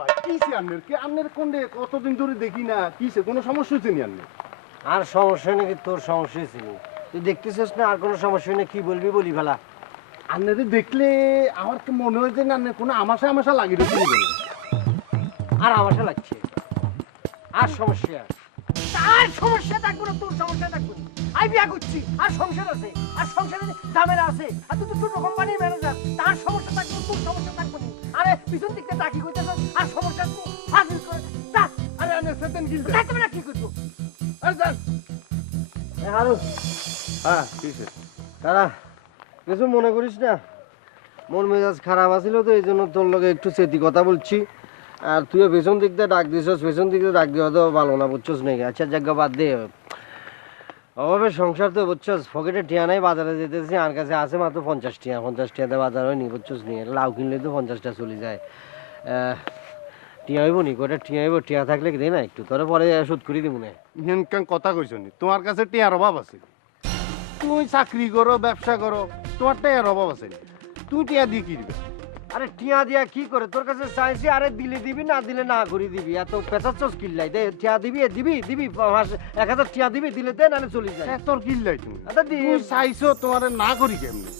ভাই কিসে আন্নের কে আন্নের কোনে কতদিন ধরে দেখি না কিসে কোনো সমস্যা হচ্ছে নি আন্নের? আর সমস্যা নাকি তোর সমস্যা ছিল? তুই দেখতেছিস না আর কোনো সমস্যা নেই, কি বলবি বলি ফেলা। আন্নারে দেখলে আমার তো মনে হয় যে না আন্নের কোনো আমাশা আমাশা লাগি রেখে নিবে না। আর আমাশা লাগছে, আর সমস্যা, আর সমস্যা থাকবো না, তোর সমস্যা থাকবো না। আমি বিয়া করছি আর সংসার আছে, আর সংসারে ঝামেলা আছে, আর তুই তো ছোট কোম্পানির ম্যানেজার, তার সমস্যা থাকবো, তোর সমস্যা থাকবো না। আরে পিছন দিকটা তাকি করতেছ আর সমস্যা হাজির করে যা। আরে আন্নের সেদিন গিলতে যাইতে না কি করবো? আরে যান। হারু হ্যাঁ কিসে? দাদা কিছু মনে করিস না, মন মেজাজ খারাপ আছিল তো এই জন্য তোর লগে একটু চেতি কথা বলছি। আর তুইও পেছন দিক দিয়ে ডাক দিছস, পেছন দিক দিয়ে ডাক দেওয়া তো ভালো না, বুঝছস নাকি? আচ্ছা জায়গা বাদ দে, অভাবে সংসার তো বুঝছস, পকেটে টিয়া নাই, বাজারে যেতেছি আর কাছে আছে মাত্র 50 টিয়া, 50 টিয়াতে বাজার হয়নি, বুঝছস নি? লাউ কিনলে তো 50টা চলে যায়। টিয়া হইব নি, কয়টা টিয়া হইব? টিয়া থাকলে দে না একটু, তোরে পরে শোধ করি দিব না। ইহেন কথা কইছ নি তোমার কাছে টিয়ার অভাব আছে? তুমি চাকরি করো ব্যবসা করো তোমার টিয়ার অভাব আছে নি? তুই টিয়া দিয়ে কি দিবে? আরে টিয়া দিয়া কি করে? তোর কাছে চাইছি, আরে দিলে দিবি, না দিলে না করে দিবি, এত পেঁচাচ্ছস কিল্লাই? দে টিয়া দিবি, দিবি দিবি 1000 টিয়া দিবি, দিলে দে, নাহলে চলে যায়। তোর কিল্লাই তুমি আচ্ছা দি। তুই চাইছো তোমার না করি কেমনি?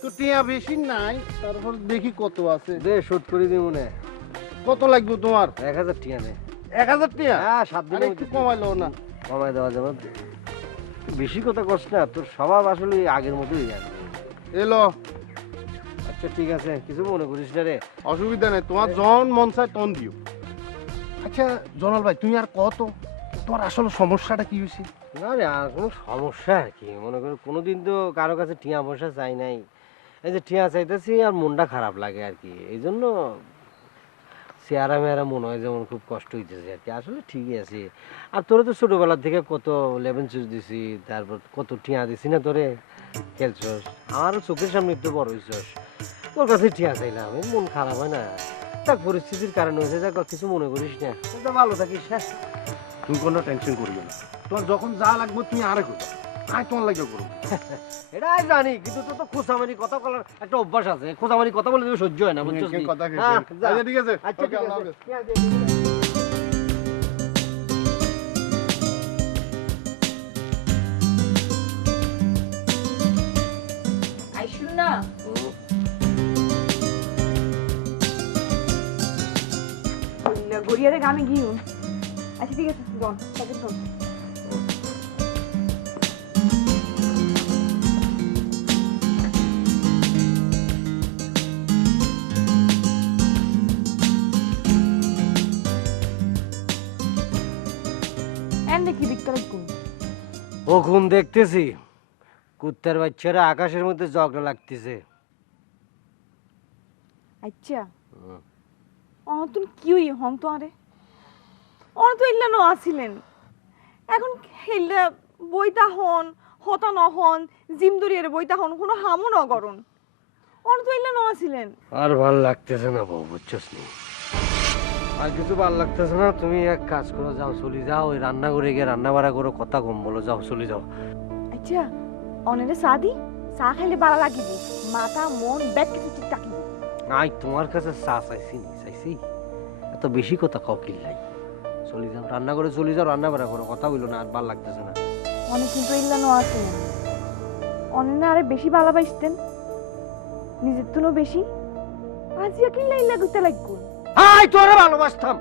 তো টিয়া বেশি নাই, তারপর দেখি কত আছে। দে শোধ করে দিব না। কত লাগবে তোমার? 1000 টিয়া নে। 1000 টিয়া? হ্যাঁ 7 আরে দিন একটু কমাইলো না? কমাই দেওয়া যাবে। বেশি কথা কস না, তোর স্বভাব আসলে আগের মতোই আছে। এলো। আচ্ছা ঠিক আছে, কিছু মনে করিস না রে। অসুবিধা নেই, তোমার যখন মন চায় তখন দিও। আচ্ছা জনাল ভাই তুমি আর কত তোমার আসলে সমস্যাটা কি হয়েছে? না রে, আর কোনো সমস্যা আর কি, মনে কর কোনোদিন তো কারো কাছে টিয়া পয়সা চাই নাই, এই যে টিয়া চাইতেছি আর মনটা খারাপ লাগে আর কি, এই জন্য চেহারা মেয়ারা মনে হয় যেমন খুব কষ্ট হইতেছে আর কি। আসলে ঠিকই আছে। আর তোরে তো ছোটবেলা থেকে কত লেমন জুস দিছি, তারপর কত টিয়া দিছি না তোরে, খেলছস, আমারও চোখের সামনে একটু বড় হইছস, তোর কাছে টিয়া চাইলাম, এই মন খারাপ হয় না? তার পরিস্থিতির কারণে হয়েছে, দেখ কিছু মনে করিস না, তুই ভালো থাকিস। হ্যাঁ তুমি কোনো টেনশন করবে না, তোমার যখন যা লাগবে তুমি আরে করো, আয় তোমার লাগে করো। এটা আমি জানি, কিন্তু তোর তো খোঁচামারি কথা বলার একটা অভ্যাস আছে, খোঁচামারি কথা বলে সহ্য হয় না, বুঝছিস? কথা আচ্ছা ঠিক আছে। আচ্ছা ঠিক আল্লাহ আছে। হাফেজ। আইসুন না গড়িয়ারে গামে গিয়ে। আচ্ছা ঠিক আছে, জন তাকে জন এন দেখি দিকটা কোন কখন দেখতেছি কুত্তার বাচ্চারা আকাশের মধ্যে ঝগড়া লাগতেছে। আচ্ছা অনতুন কি হই হম তো আরে অন তো ইল্লা ন আসিলেন, এখন হেল্লা বইতা হন হতা নহন জিমদরিয়ারে বইতা হন কোনো হামও ন করন, অন তো ইল্লা ন আসিলেন। আর ভাল লাগতেছে না বউ, বুঝছস নি? আর কিছু ভাল লাগতেছে না, তুমি এক কাজ করো, যাও চলে যাও, ওই রান্না করে গিয়ে রান্না বাড়া করো, কথা কম বলো, যাও চলে যাও। আচ্ছা অনেরে চা দি, চা খাইলে বাড়া লাগিব, মাথা মন ব্যাগ কিছু ঠিক থাকিব। আই তোমার কাছে চা চাইছি নি, চাইছি এত বেশি কথা কাউ কিল্লাই, চলে যাও রান্না করে, চলে যাও রান্না বাড়া করো, কথা বললো না, আর ভাল লাগতেছে না। অনেক কিন্তু ইল্লা ন আসিলেন, অনেনে আরে বেশি ভালোবাসতেন নিজের তুনো বেশি, আজিয়া কিল্লা ইল্লা করতে লাগবো। আই তোরে ভালোবাসতাম,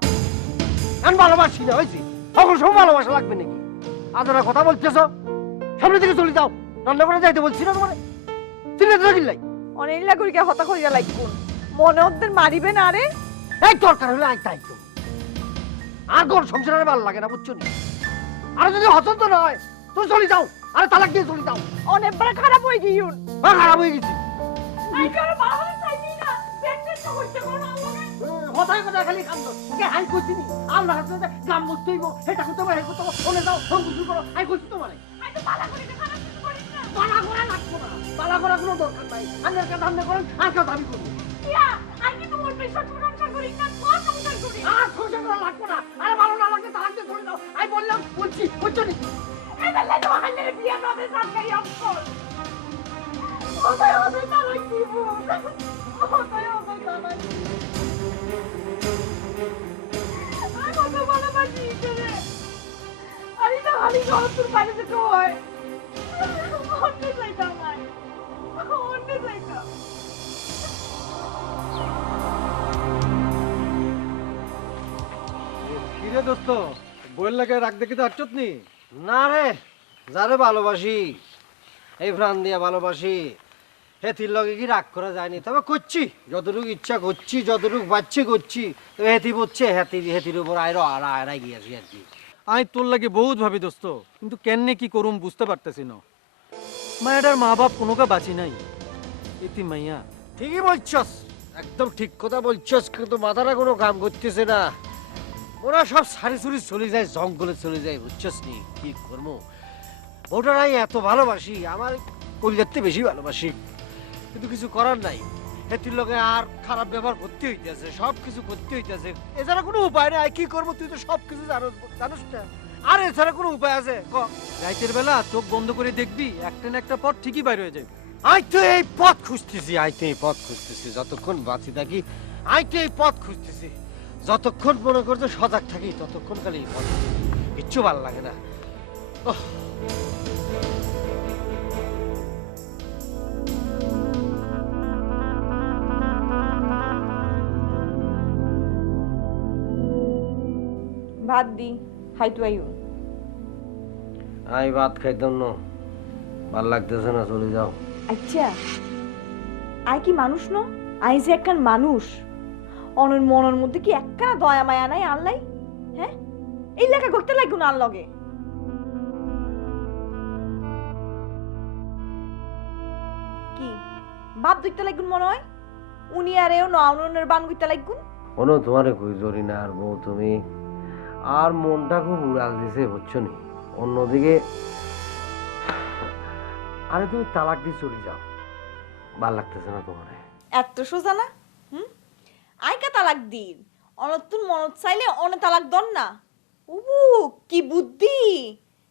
আমি ভালোবাসি না, হয়েছি তখন সব ভালোবাসা লাগবে নাকি? আদরা কথা বলতেছ, সামনে থেকে চলে যাও, রান্না করে যাইতে বলছি না তোমারে, চিল্লে তো কিল্লাই। অনেক ইল্লা করিকে হতা করিয়া লাগবো, মনে ওদের মারিবে না আরে। এই দরকার হলে আই তাই তো, আর কোন সংসারের ভালো লাগে না, বুঝছো নি? আর যদি হসন্ত না হয় তুমি চলে যাও, আরে তালাক দিয়ে চলে যাও। অনেক বড় খারাপ হয়ে গিয়েন, খারাপ হয়ে গেছি। আই কারো ভালো চাইবি না, দেখতে তো হচ্ছে কোন আমাকে কথায় কথায় খালি কান্দ, কে হাই করছি নি? আল্লাহ হাতে গাম বসতে হইব, এটা করতে হবে, এটা করতে হবে, চলে যাও, সংকুচি করো, আই করছি তোমারে। আই তো পালা করি খারাপ কিছু করিস না। পালা করা লাগবো না, পালা করা কোনো দরকার নাই, আন্নের কাছে আমনে করেন, আর কেউ দাবি করবো। ইয়া আই কি তোমার পেশা সংসার করি না, কোন সংসার করি আর সংসার করা লাগবো না, আরে ভালো না লাগলে তালাক দিয়ে চলে যাও, আই বললাম বলছি, বুঝছো নি? এটা লাগে তো হান্নের বিয়া নবে সরকারি অফিস ওটাই হবে তার দিব ওটাই হবে তার তোর বাইরে যেতে হয় অন্য জায়গা নাই অন্য জায়গা কিরে দোস্ত বইয়ের লাগে রাগ দেখি তো আটচত নি না রে, যারে ভালোবাসি, এই প্রাণ দিয়া ভালোবাসি, হেতির লগে কি রাগ করা যায়নি। তবে করছি যতটুকু ইচ্ছা করছি, যতটুকু পাচ্ছি করছি। তো হেতি বলছে হেতির উপর আয়রাই গিয়েছি আর কি। আমি তোর লাগে বহুত ভাবি দোস্ত, কিন্তু কেননে কি করুম বুঝতে পারতেছি না। মায়াটার মা বাপ কোনোকা বাঁচি নাই, এতি মাইয়া। ঠিকই বলছস, একদম ঠিক কথা বলছস, কিন্তু মাথাটা কোনো কাম করতেছে না। ওরা সব সারি সুরি চলে যায়, জঙ্গলে চলে যায়, বুঝছস নি? কি করবো, ওটারাই এত ভালোবাসি, আমার কলিজাতে বেশি ভালোবাসি, কিন্তু কিছু করার নাই। হেতির লগে আর খারাপ ব্যবহার করতে হইতেছে, সব কিছু করতে হইতেছে। এছাড়া কোনো উপায় নাই। কি করবো, তুই তো সব কিছু জানোস না। আর এছাড়া কোনো উপায় আছে ক? রাইতের বেলা চোখ বন্ধ করে দেখবি, একটা না একটা পথ ঠিকই বাইরে হয়ে যাবে। আই তো এই পথ খুঁজতেছি, যতক্ষণ বাঁচি থাকি আই তো এই পথ খুঁজতেছি। যতক্ষণ মনে করতে সজাগ থাকি ততক্ষণ খালি এই পথ, কিচ্ছু ভালো লাগে না। ওহ, ভাত দি হাই টু আইউ আমি ভাত খাইতাম না, ভাল লাগতেছে না, চলে যাও। আচ্ছা আই কি মানুষ ন? আই যে একখান মানুষ, অনর মনের মধ্যে কি একখানা দয়া মায়া নাই আল্লাই? হ্যাঁ, এই লেখা করতে লাগবো না আর লগে। কি বাপ দেখতে লাগুন মনে হয়? উনি আর এও ননের বান করতে লাগুন। কোনো তোমারে কই জরি না আর বউ তুমি, আর মনটা খুব উড়াল দিছে বুঝছো নি। অন্যদিকে আরে তুমি তালাক দিয়ে চলে যাও, ভাল লাগতেছে না তোমার? এত সোজা না? আইকা তালাক দিন, অনতুন মনত চাইলে অনে তালাক দন না। উবু কি বুদ্ধি!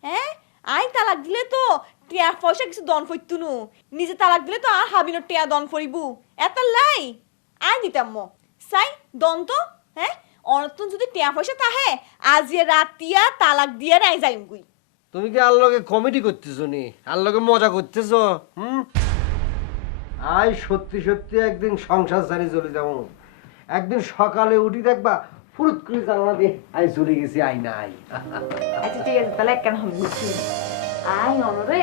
হ্যাঁ, আই তালাক দিলে তো টিয়া পয়সা কিছু দন ফইতুনু, নিজে তালাক দিলে তো আর হাবিনো টিয়া দন ফরিবু। এত লাই আই দিতাম মো চাই দন তো। হ্যাঁ, অনতুন যদি টিয়া পয়সা তাহে আজি রাতিয়া তালাক দিয়া নাই যাইম গুই। তুমি কি আর লগে কমেডি করতেছো নি? আর লগে মজা করতেছো? আই সত্যি সত্যি একদিন সংসার ছাড়ি চলে যাবো। একদিন সকালে উঠি দেখবা ফুরুত করে জানলা দিয়ে আই চলে গেছি, আই নাই। আচ্ছা ঠিক আছে, তাহলে কেন হবে বুঝছি। আই অনরে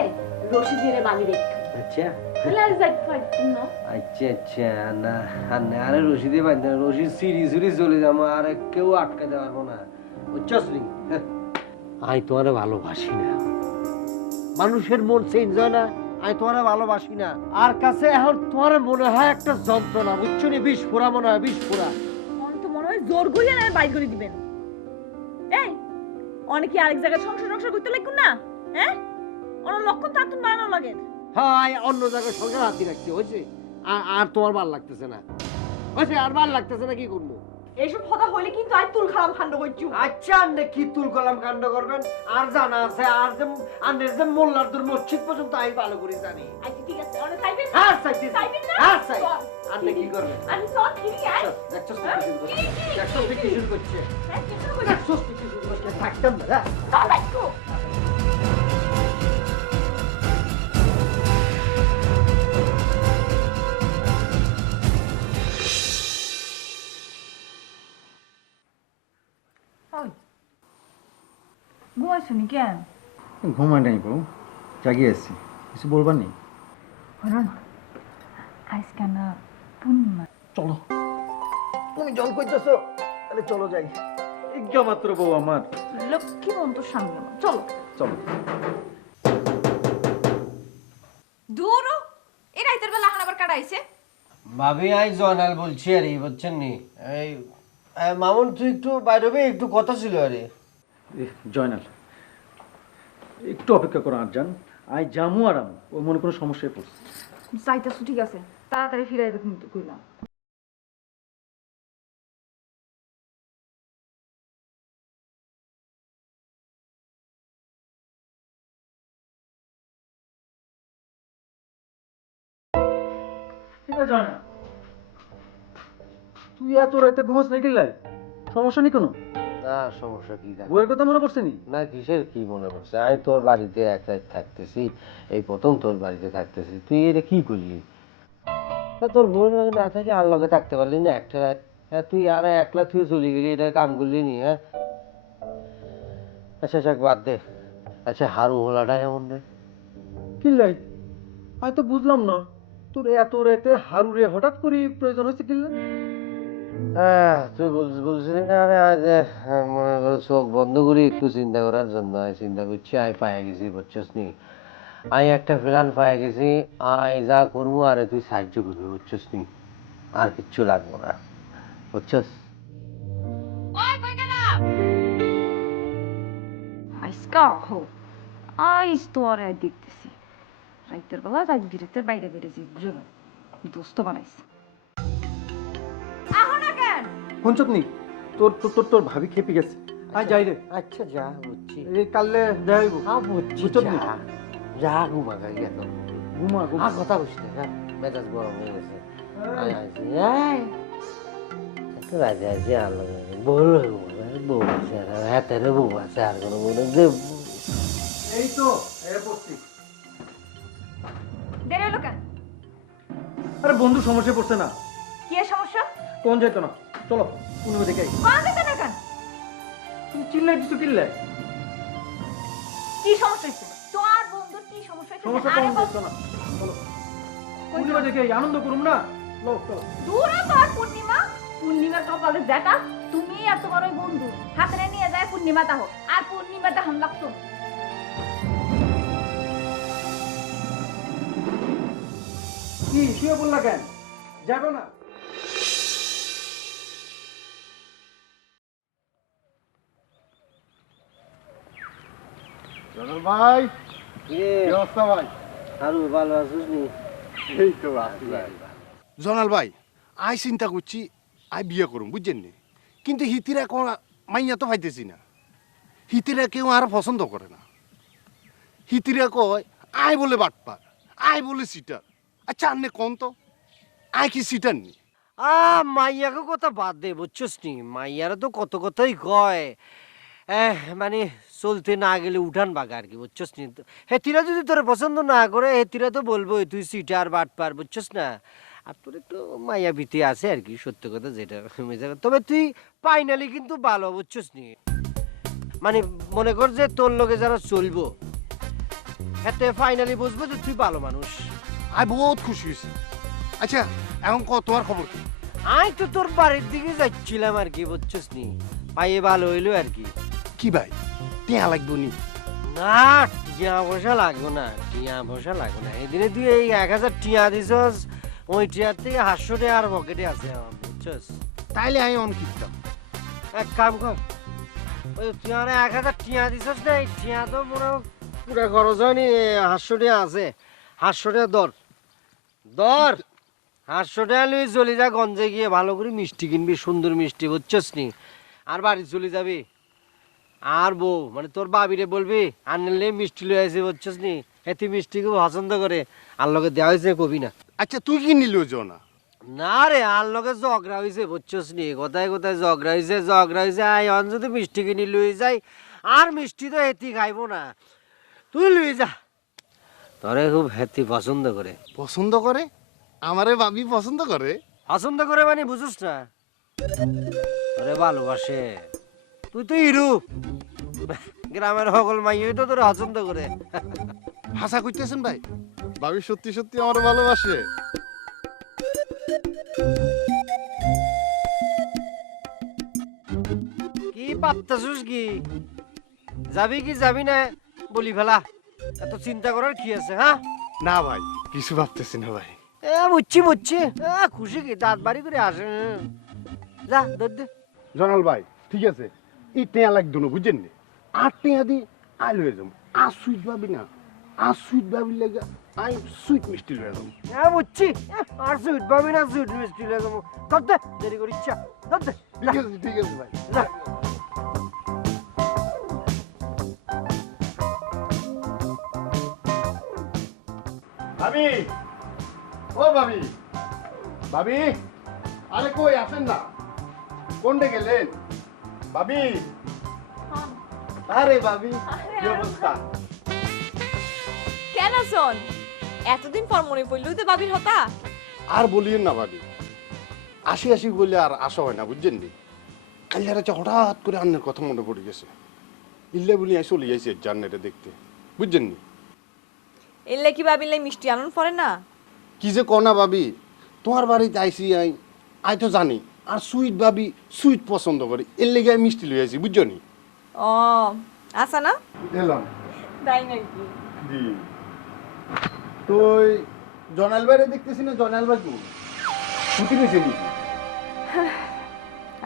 রশি দিয়ে বাঁধি রেখে আচ্ছা তাহলে আর যাইতে পারতুম না। আচ্ছা আচ্ছা, না না, আরে রশি দিয়ে বাঁধতে না, রশি সিঁড়ি সিঁড়ি চলে যাবো, আর কেউ আটকাতে পারবো না, বুঝছস নি? আই তোমারে ভালোবাসি না, মানুষের মন চেঞ্জ হয় না। আমি তোমারে ভালোবাসি না, আর কাছে এখন তোমার মনে হয় একটা যন্ত্রণা, বুঝছো নি? বিষ ফোড়া মনে হয়, বিষ ফোড়া। অনেক তো মনে হয় জোর করিয়া না বাইর করে দিবেন। এই অনেকে আরেক জায়গায় সংসার সংসার করতে লাগুন না? হ্যাঁ, অন্য লক্ষণ তার তো বানানো লাগে। হ্যাঁ, অন্য জায়গায় সঙ্গে হাতি রাখতে হয়েছে, আর তোমার ভাল লাগতেছে না, হয়েছে? আর ভাল লাগতেছে না, কি করবো? এইসব কথা হইলে কিন্তু আই তুল খারাম খান্ড করছু। আচ্ছা, আন্নে কি তুল কলাম কাণ্ড করবেন? আর জানা আছে, আর যে আন্নের যে মোল্লার দূর মসজিদ পর্যন্ত আমি ভালো করে জানি। আচ্ছা ঠিক আছে, অনেক চাইবেন না? হ্যাঁ চাইতেছি, চাইবেন না? হ্যাঁ চাই। চল। আন্নে কি করবেন? আমি সব ঠিক আছে। দেখছো হ্যাঁ? কি শুরু করছে? কি? দেখছো কি শুরু করছে? হ্যাঁ, কি শুরু করছিস? দেখছো কি শুরু করছে? থাকতাম না, হ্যাঁ? চল একটু। ঘুমাইছো নি কেন? ঘুমায় নাই বউ, জাগিয়ে আসছি, কিছু বলবার নেই। হরণ আজকে না পূর্ণিমা। চলো, তুমি জল করতেছো, তাহলে চলো যাই। ইজ্ঞা মাত্র বউ আমার, লক্ষ্মী মন্ত সামনে চলো। চলো। দূরও এই রাইতের বেলা এখন আবার কাটাইছে। ভাবি, আই জয়নাল বলছি আরে, বুঝছেন নি? এই মামুন, তুই একটু বাইরে হবে, একটু কথা ছিল আরে। জয়নাল, একটু অপেক্ষা করো আর যান, আই জামু আরাম, ওই মনে কোনো সমস্যায় পড়ছে। যাইতাছো ঠিক আছে, তাড়াতাড়ি ফিরাই দেখুন তো কইলাম। ঠিক আছে জয়নাল, তুই এত রাতে ঘুমাস নাকি? সমস্যা নেই কোনো? না সমস্যা কি থাকে? বউয়ের কথা মনে পড়ছে নি? না কিসের কি মনে পড়ছে, আমি তোর বাড়িতে এক রাত থাকতেছি, এই প্রথম তোর বাড়িতে থাকতেছি, তুই এটা কি করলি? তা তোর বউ না থাকে আর লগে থাকতে পারলি না একটা রাত? হ্যাঁ তুই আর একলা তুই চলে গেলি, এটা কাম করলি নি? হ্যাঁ আচ্ছা আচ্ছা বাদ দে। আচ্ছা হারু হোলাটা এমন রে? কি লাই? আমি তো বুঝলাম না তোর এত রাতে হারুরে হঠাৎ করে প্রয়োজন হয়েছে কি লাই? হ্যাঁ তুই বলছিলি না আমি আজ মনে করো চোখ বন্ধ করি একটু চিন্তা করার জন্য, আমি চিন্তা করছি আমি পায়ে গেছি বুঝছস নি, আমি একটা প্ল্যান পায়ে গেছি, আমি যা করবো আরে তুই সাহায্য করবি বুঝছস নি, আর কিচ্ছু লাগবো না বুঝছস? আজকা হো আইস তো আর দেখতেছি রাইতের বেলা রাত বিরেতের বাইরে বেড়েছি বুঝে দোস্ত বানাইছে শুনছত নি তোর তোর তোর তোর ভাবি খেপে গেছে। আয় যাই রে, আচ্ছা যা বুঝছি, এই কাললে দেখা হইব। হ্যাঁ বুঝছি, বুঝছত নি? যা যা ঘুমা গাই গেল, ঘুমা ঘুমা। আর কথা বুঝতে হ্যাঁ মেজাজ গরম হয়ে গেছে। আমি আইছি একটু রাজে আছি আর লাগে বল বউ আছে আর হাতের বউ আছে আর কোনো মনে যে এই তো এ পড়ছি। দেরি হলো কেন? আরে বন্ধু সমস্যা পড়ছে না, কি এর সমস্যা? কোন যাইতো না, চলো পূর্ণিমা দেখে আই। কোন যেতে না কেন? তুমি চিল্লাই দিছো কিল্লে? কি সমস্যা হয়েছে তোমার বন্ধুর? কি সমস্যা হয়েছে? সমস্যা আরে কোন যাইতো না, চলো পূর্ণিমা দেখে আই, আনন্দ করুম না। লো চলো। দূর তো আর পূর্ণিমা, পূর্ণিমার কপালে যেটা তুমি আর তোমার ওই বন্ধু হাতে নিয়ে যায় পূর্ণিমাটা হোক, আর পূর্ণিমাটা হাম লাগতো। কি শুয়ে বললা কেন? যাবো না? জনাল ভাই, কি কি অবস্থা ভাই? আরো ভালো আছিস নি? এই তো আছি ভাই। জনাল ভাই, আই চিন্তা করছি আই বিয়ে করুম বুঝছেন নি, কিন্তু হিতিরা কোন মাইয়া তো পাইতেছি না, হিতিরা কেউ আর পছন্দ করে না, হিতিরা কয় আই বলে বাটপার, আই বলে সিটার। আচ্ছা আপনি কোন তো আই কি সিটার নি? মাইয়াকে কথা বাদ দে বুঝছস নি, মাইয়ারা তো কত কথাই কয়, মানে চলতে না গেলে উঠান বাগা আর কি বুঝছস নি। হেতিরা যদি তোর পছন্দ না করে হেতিরা তো বলবো তুই সিটার বাটপার বুঝছস না। আর তোর একটু মাইয়া ভীতি আছে আর কি, সত্য কথা যেটা মিছা কথা। তবে তুই ফাইনালি কিন্তু ভালো বুঝছস নি, মানে মনে কর যে তোর লগে যারা চলবো এতে ফাইনালি বুঝবো যে তুই ভালো মানুষ। আই বহুত খুশি হয়েছি। আচ্ছা এখন ক তোমার খবর কি? আমি তো তোর বাড়ির দিকে যাচ্ছিলাম আর কি বুঝছস নি, পাইয়ে ভালো হইলো আর কি। কি ভাই টিয়া লাগবো নি? না টিয়া পয়সা লাগবে না, টিয়া পয়সা লাগবে না। এদিনে তুই এই 1000 টিয়া দিছস, ওই টিয়ার থেকে 500 টাকা আর পকেটে আছে আমার বুঝছস। তাইলে আমি অন কিনতাম। এক কাম কর, ওই তুই আর 1000 টিয়া দিছস না, এই টিয়া তো মনে হয় পুরা খরচ হয়নি, 500 টাকা আছে, 500 টাকা ধর ধর, 500 টাকা লই চলে যা গঞ্জে গিয়ে ভালো করে মিষ্টি কিনবি, সুন্দর মিষ্টি বুঝছস নি, আর বাড়ি চলে যাবি। আর বউ মানে তোর বাবিরে বলবি আনলে মিষ্টি লই আসে বুঝছস নি, এতে মিষ্টি খুব পছন্দ করে, আর লগে দেওয়া হয়েছে কবি না। আচ্ছা তুই কি নিল না? না রে আর লগে ঝগড়া হয়েছে বুঝছস নি, কোথায় কোথায় ঝগড়া হয়েছে আই অন যদি মিষ্টি কিনি লই যাই, আর মিষ্টি তো হেতি খাইবো না, তুই লই যা, তোরে খুব হেতি পছন্দ করে। পছন্দ করে? আমারে ভাবি পছন্দ করে? পছন্দ করে মানে বুঝছ না, তোরে ভালোবাসে, তুই তো হিরু, গ্রামের সকল মাইয়াই তো তোরে পছন্দ করে। হাসা কইতেছেন ভাই? ভাবি সত্যি সত্যি আমার ভালোবাসে? কি পাত্তাছুস কি, যাবি কি যাবি না বলি ফেলা, এত চিন্তা করার কি আছে? হ্যাঁ না ভাই কিছু ভাবতেছি না ভাই। বুঝছি খুশি কি দাঁত বাড়ি করে আসে, যা দৌড় দে। জনাল ভাই ঠিক আছে, এই টেয়া লাগতো না বুঝছেন নি, আর টেয়া দি আই লয়ে যাবো, আর সুইট ভাবি না, আর সুইট ভাবি লেগে আই সুইট মিষ্টি লয়ে যাবো। বুঝছি, আর সুইট পাবি না, সুইট মিষ্টি লাগাবো, ধর দে দেরি করি ইচ্ছা, ধর দে ঠিক আছে ভাই। যা। ভাবি, ও ভাবি, ভাবি, আরে কই আসেন না, কোনটা গেলেন? ভাবি, আরে ভাবি, কি অবস্থা? কেন শোন এতদিন পর মনে পড়লো তো বাবির হতা। আর বলিয়েন না ভাবি, আসি আসি বলে আর আসা হয় না, বুঝছেন নি? কাল রাতে হঠাৎ করে আন্নের কথা মনে পড়ে গেছে। ইল্লে বলি আমি চলে যাইছি জান্নারে দেখতে, বুঝছেন নি? এলে কি বাবিলে মিষ্টি আনন্দ পরে না? কি যে কনা ভাবি, তোমার বাড়িতে আইসি আই তো জানি, আর সুইট ভাবি সুইট পছন্দ করি, এর লেগে আমি মিষ্টি লই আইছি, বুঝছো নি? ও আসা না এলাম। তাই নাকি? জি। তো জনাল ভাইরে দেখতেছি না, জনাল ভাই কোন? ছুটি নিয়েছে নাকি?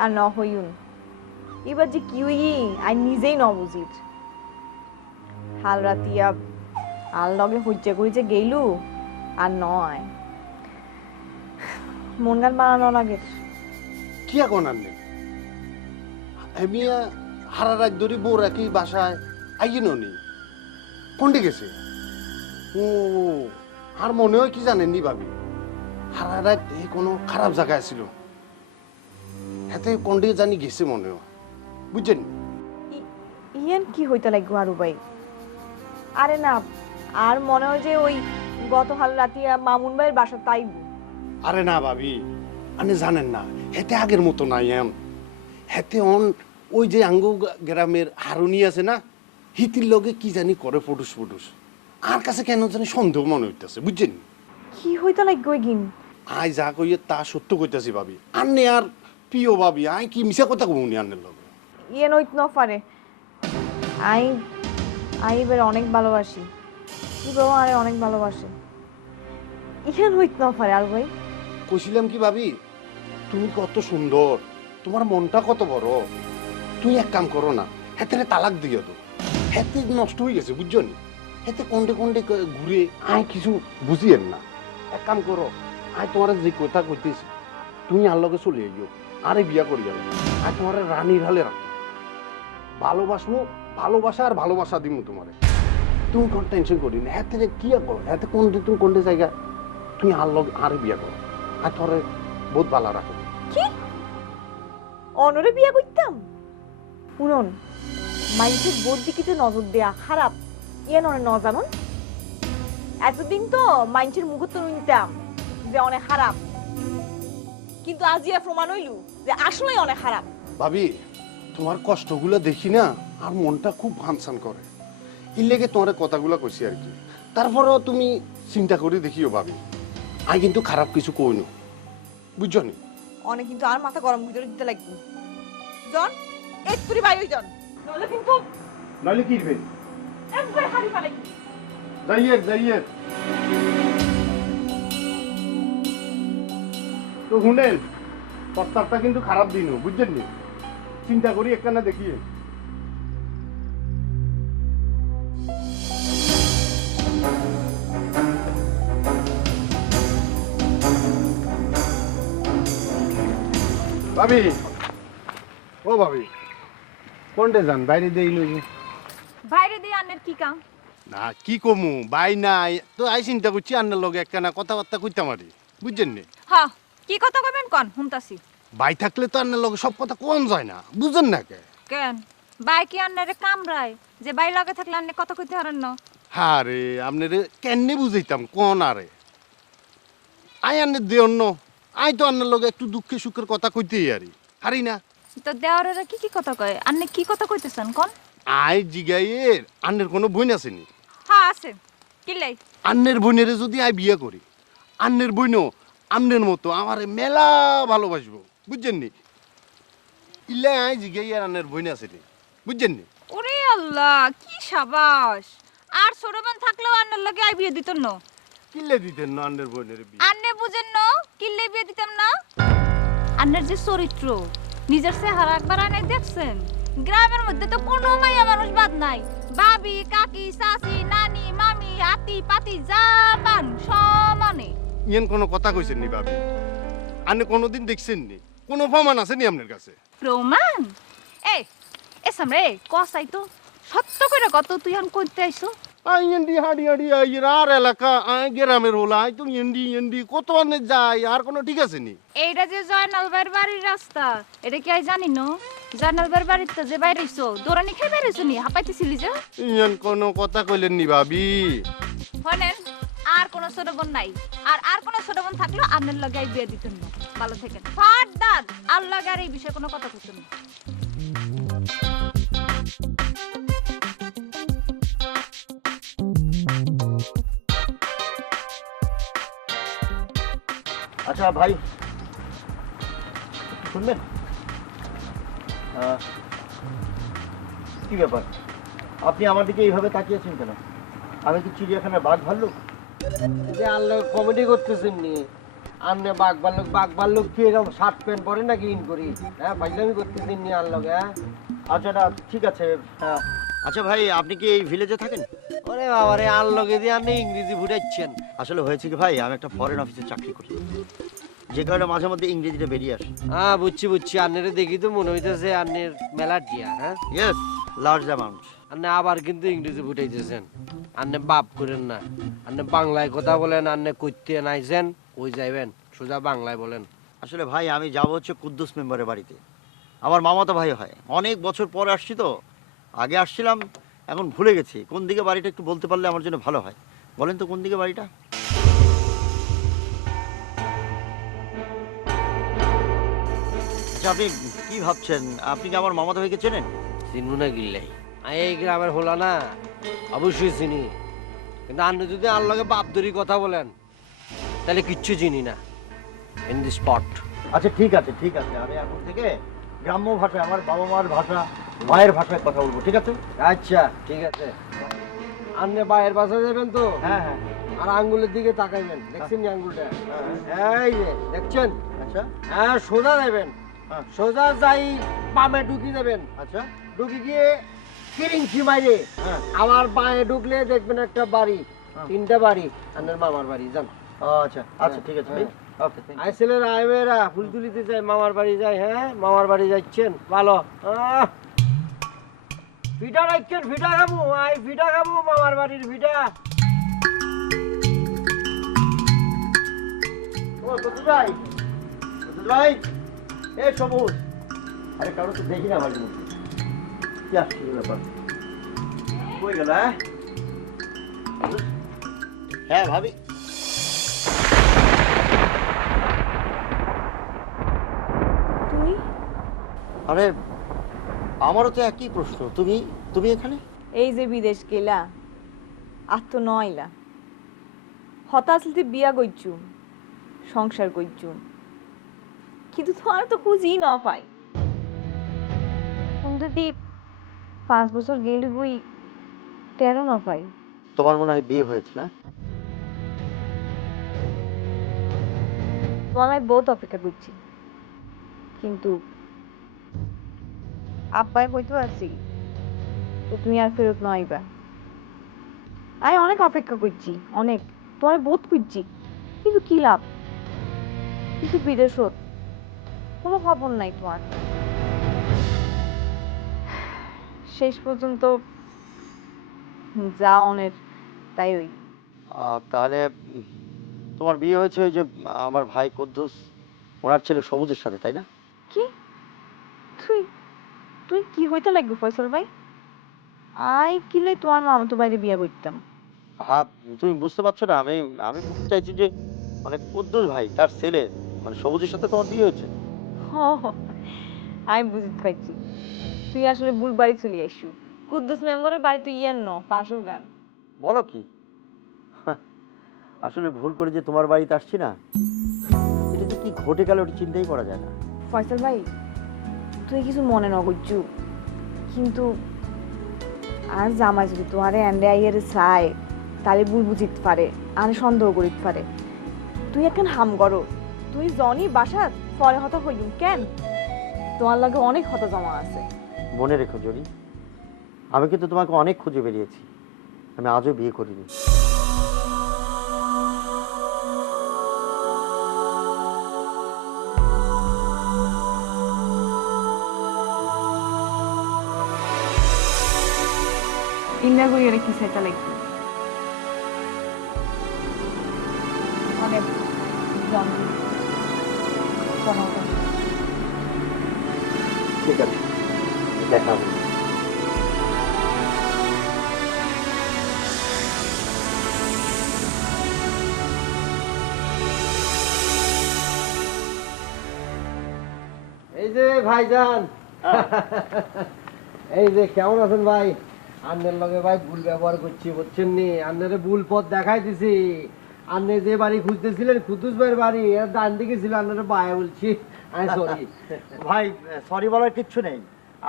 আর ন হইউন এবার যে কি হই আর নিজেই ন বুঝির। হাল রাতিয়া আর লগে হইচে করি যে গেইলু আর নয় মন গান বানানো লাগে। কি এখন আনলে? আমি হারা রাত ধরে বউ রাখি বাসায় আইয়ে নি কোনটি গেছে? ও আর মনে হয় কি জানেন নি ভাবি, হারা রাত কোনো খারাপ জায়গায় ছিল, হাতে কোনটি জানি গেছে মনে হয়, বুঝছেন? ইয়ান কি হইতে লাগবো আরু ভাই? আরে না, আর মনে হয় যে ওই গত হাল রাতিয়া মামুন ভাইয়ের বাসা তাই। আরে না ভাবি, আপনি জানেন না, হেতে আগের মতো নাই হেতে ওই যে আঙ্গ গ্রামের হারুনি আছে না, হিতির লগে কি জানি করে ফটুস ফটুস, আর কাছে কেন জানি সন্দেহ মনে হইতেছে, বুঝছেন? কি হইতে লাগবো গিন? আই যা কইয়ে তা সত্য কইতাছি ভাবি, আন্নে আর প্রিয় ভাবি, আই কি মিছা কথা কমুনি আন্নের লগে। ইয়ান হইতে ন পারে। আই আই এবার অনেক ভালোবাসি, কি বাবা আরে অনেক ভালোবাসে। ইয়ান হইতে ন পারে আর ভাই। কইছিলাম কি ভাবি, তুমি কত সুন্দর, তোমার মনটা কত বড়, তুই এক কাম করো না, হেতে তালাক দিয়ে তো, হেতে নষ্ট হয়ে গেছে, বুঝছো নি? হেতে কোনটে কোনটে ঘুরে আয় কিছু বুঝিয়েন না। এক কাম করো, আয় তোমার যে কথা কইতেছি, তুমি আর লগে চলে আইও, আরে বিয়া করি যাবে, আয় তোমার রানীর হালে রাখো, ভালোবাসবো, ভালোবাসা আর ভালোবাসা দিব তোমারে, তুমি কোন টেনশন করি না। হেতে কি করো, হেতে কোনটে তুমি কোনটে জায়গা, তুমি আর লগে আরে বিয়া করো, আর তোরে বহুত ভালো রাখো। কি অনরে বিয়া করতাম? শুনুন, মাইন্সের বোর দিকিতে নজর দেয়া খারাপ, ইয়ান অনেক ন জানুন। এতদিন তো মাইন্সের মুখত নিতাম যে অনেক খারাপ, কিন্তু আজ ইয়া প্রমাণ হইলু যে আসলেই অনেক খারাপ। ভাবি, তোমার কষ্টগুলো দেখি না আর মনটা খুব ফানসান করে, এর লেগে তোমার কথাগুলো কইছি আর কি। তারপরেও তুমি চিন্তা করে দেখিও ভাবি, আমি কিন্তু খারাপ কিছু কইনি, বুঝছো নি? অনেক কিন্তু আর মাথা গরম ভিতরে দিতে লাগবে। জন একটুরি বাইরে জন, নলে কিন্তু নাইলে কি রে? একবার হারি ফেলাই। যাইয়ে তো শুনেন, প্রস্তাবটা কিন্তু খারাপ দিনও, বুঝছেন নি? চিন্তা করি একখানা দেখিয়ে। ভাবি, ও ভাবি, কোনটে যান? বাইরে দেই নই বাইরে দিয়ে আনের কি কাম? না, কি কমু, বাই নাই তো, আই চিন্তা করছি আন্নার লগে একখানা কথাবার্তা কইতাম আরি, বুঝছেন নি? হ্যাঁ, কি কথা কইবেন কোন শুনতাছি। বাই থাকলে তো আন্নার লগে সব কথা কোন যায় না, বুঝছেন না কে? কেন বাই কি আন্নারে কামড়ায় যে বাই লগে থাকলে আন্নে কথা কইতে হারেন না? হ্যাঁ রে, আপনারে কেমনে বুঝাইতাম কোন আরে, আই আন্নের দেওয়ার আই তো আন্নার লগে একটু দুঃখে সুখের কথা কইতেই আরি, হারি না? তো দেওয়ারেরা কি কথা কয়? আন্নে কি কথা কইতেছেন কোন? আই জিগাইয়ের আন্নের কোনো বোন আসেনি? হ্যাঁ আছে। কিলাই? আন্নের বোনেরে যদি আই বিয়ে করি, আন্নের বোনও আমনের মতো আমারে মেলা ভালোবাসবো, বুঝছেন নি? ইল্লা আই জিগাইয়ের আন্নের বোন আসেনি, বুঝছেন নি? ওরে আল্লাহ, কি সাবাস! আর ছোটবান থাকলেও আন্নার লগে আই বিয়ে দিত না। কিল্লে দিতেন না আন্নের বোনের বিয়ে? আন্নে বুঝেন না কিল্লে বিয়ে দিতাম না? আন্নার যে চরিত্র, নিজের চেহারা একবার আনাই দেখছেন? গ্রামের মধ্যে তো কোনো মাইয়া মানুষ বাদ নাই। ভাবি, কাকি, চাচি, নানি, মামি, আতি পাতি যা পান সমানে। ইয়েন কোনো কথা কইছেন নি ভাবি? আন্নে কোনোদিন দেখছেন নি? কোনো প্রমাণ আছে নি আপনার কাছে? প্রমাণ? এই এসাম রে কসাই তো সত্য করে কত তুই আন কইতে আইছো? আই এন্ডি হাড়ি হাড়ি আই আর এলাকা আই গ্রামের হলো, আই তুমি এন্ডি কত অনেক যাই, আর কোনো ঠিক আছে নি? এইটা যে জয়নাল ভাইয়ের বাড়ির রাস্তা, এটা কি আই জানি না? জানালবার বাড়িতে যে বাইরেছো দৌড়ানি খাই বাইরেছো নি হাঁপাইতেছিলি যে ইয়ান কোনো কথা কইলেন নি ভাবি? শোনেন আর কোনো ছোট বোন নাই আর কোনো ছোট বোন থাকলেও আপনার লগে বিয়ে দিতেন না ভালো থেকেন ফারদার আল্লাহ আর এই বিষয়ে কোনো কথা বলছেন না আচ্ছা ভাই শুনবেন কি ব্যাপার আপনি আমার দিকে এইভাবে তাকিয়েছেন কেন? আমি কি চিড়িয়াখানার বাঘ ভাল্লুক? যে আল্লাহ কমেডি করতেছেন নি আমনে বাঘ ভাল্লুক কি এরকম শার্ট প্যান্ট পরে নাকি ইন করি হ্যাঁ ফাইজলামি করতেছেন নি আল্লাহ হ্যাঁ আচ্ছা না ঠিক আছে আচ্ছা ভাই আপনি কি এই ভিলেজে থাকেন? ওরে বাবা রে আল্লাহকে দিয়ে আপনি ইংরেজি ফুটাচ্ছেন আসলে হয়েছে কি ভাই, আমি একটা ফরেন অফিসে চাকরি করি, যে কারণে মাঝে মধ্যে ইংরেজিটা বেরিয়ে আসে। হ্যাঁ বুঝছি আন্নের দেখি তো মনে হইতেছে আন্নের মেলা টিয়া হ্যাঁ ইয়েস, লার্জ অ্যামাউন্ট। আন্নে আবার কিন্তু ইংরেজি ফুটাইতেছেন আন্নে বাপ করেন না আন্নে বাংলায় কথা বলেন আন্নে কইতে নাইছেন কই যাইবেন সোজা বাংলায় বলেন। আসলে ভাই আমি যাবো হচ্ছে কুদ্দুস মেম্বারের বাড়িতে, আমার মামাতো ভাই হয়, অনেক বছর পরে আসছি তো, আগে আসছিলাম এখন ভুলে গেছি কোন দিকে বাড়িটা, একটু বলতে পারলে আমার জন্য ভালো হয়। বলেন তো কোন দিকে বাড়িটা? আচ্ছা আপনি কি ভাবছেন, আপনি কি আমার মামাতো ভাইকে চেনেন? চিনু না গিল্লাই এই গ্রামের হলা না অবশ্যই চিনি, কিন্তু আপনি যদি আল্লাহকে বাপ ধরি কথা বলেন তাহলে কিচ্ছু চিনি না ইন দি স্পট। আচ্ছা ঠিক আছে আমি এখন থেকে গ্রাম্য ভাষায়, আমার বাবা মার ভাষা, মায়ের ভাষায় কথা বলবো, ঠিক আছে? আচ্ছা ঠিক আছে আপনি বাইরের বাসা যাবেন তো হ্যাঁ হ্যাঁ আর আঙ্গুলের দিকে তাকাইবেন, দেখছেন আঙ্গুলটা এই যে দেখছেন, আচ্ছা হ্যাঁ সোজা যাবেন, হ্যাঁ। সোজা যাই বামে ঢুকি যাবেন, আচ্ছা ঢুকি গিয়ে কিরিংচি মাইরে হ্যাঁ। আমার বাঁয়ে ঢুকলে দেখবেন একটা বাড়ি, তিনটা বাড়ি, আপনার মামার বাড়ি যান। আচ্ছা আচ্ছা ঠিক আছে ভাই, ওকে থ্যাংক ইউ। আই ছেলেরা আই মেয়েরা ফুল তুলিতে যায় মামার বাড়ি যায়, হ্যাঁ মামার বাড়ি যাচ্ছেন ভালো পিঠা রাখছেন, পিঠা খাবো মামার বাড়ির পিঠা। ও দুদু ভাই এ সবুজ, আরে কারো তো দেখি না ভাই, কি আসছে ব্যাপার, কই গেল? হ্যাঁ ভাবি, তুমি আরে আমারও তো একই প্রশ্ন, তুমি এখানে? এই যে বিদেশ গেলা আর তো নয়লা হতাশলিতে বিয়া গইছু সংসার গইছু, কিন্তু তোমার তো খুঁজই না পাই। যদি 5 বছর গেলে বই 13 না পাই। তোমার মনে হয় বিয়ে হয়েছে না? তোমার আমি বহুত অপেক্ষা করছি, কিন্তু আব্বাই কইতে পারছি তো তুমি আর ফেরত না আইবা। আমি অনেক অপেক্ষা করছি, অনেক তোমার বহুত খুঁজছি, কিন্তু কি লাভ, কিছু বিদেশত কোনো খবর নাই তোমার। শেষ পর্যন্ত যা অনের তাই ওই। তাহলে তোমার বিয়ে হয়েছে ওই যে আমার ভাই কুদ্দুস, ওনার ছেলে সবুজের সাথে, তাই না? কি তুই তুই কি হইতে লাগবে ফয়সল ভাই? আই কিলে তোমার মামা তো বাইরে বিয়া করতাম। হ্যাঁ তুমি বুঝতে পারছো না, আমি বলতে চাইছি যে মানে কুদ্দুস ভাই তার ছেলে মানে সবুজের সাথে তোমার বিয়ে হয়েছে। আমি বুঝতে পারছি, তুই আসলে ভুল বাড়ি চলে আসছু। কুদ্দুস মেম্বারের বাড়ি তো ইয়ের ন পাশের গান। বলো কি? আসলে ভুল করে যে তোমার বাড়িতে আসছি না, এটা যে কি ঘটে গেল ওটা চিন্তাই করা যায় না। ফয়সল ভাই তুই কিছু মনে ন করছু, কিন্তু আর জামাই যদি তোমারে এন্ডে আইয়ের চায় তাহলে ভুল বুঝিতে পারে, আর সন্দেহ করিতে পারে। তুই এখন হাম করো, তুই জনি বাসাত পরে হতা হইম কেন? তোমার লাগে অনেক হতা জমা আছে। মনে রেখো জনি, আমি কিন্তু তোমাকে অনেক খুঁজে বেরিয়েছি, আমি আজও বিয়ে করিনি। ইন্না গইরে কি চাইতা লাগবে মানে জনি ঠিক আছে। দেখাবো। এই যে ভাইজান, এই যে কেমন আছেন ভাই? আন্নের লগে ভাই ভুল ব্যবহার করছি, বুঝছেন নি? আন্নের ভুল পথ দেখাই দিছি। আন্নে যে বাড়ি খুঁজতেছিলেন কুদ্দুস ভাইয়ের বাড়ি, এর ডান দিকে ছিল, আন্নের বায়ে বলছি। আমি সরি ভাই, সরি বলার কিচ্ছু নেই।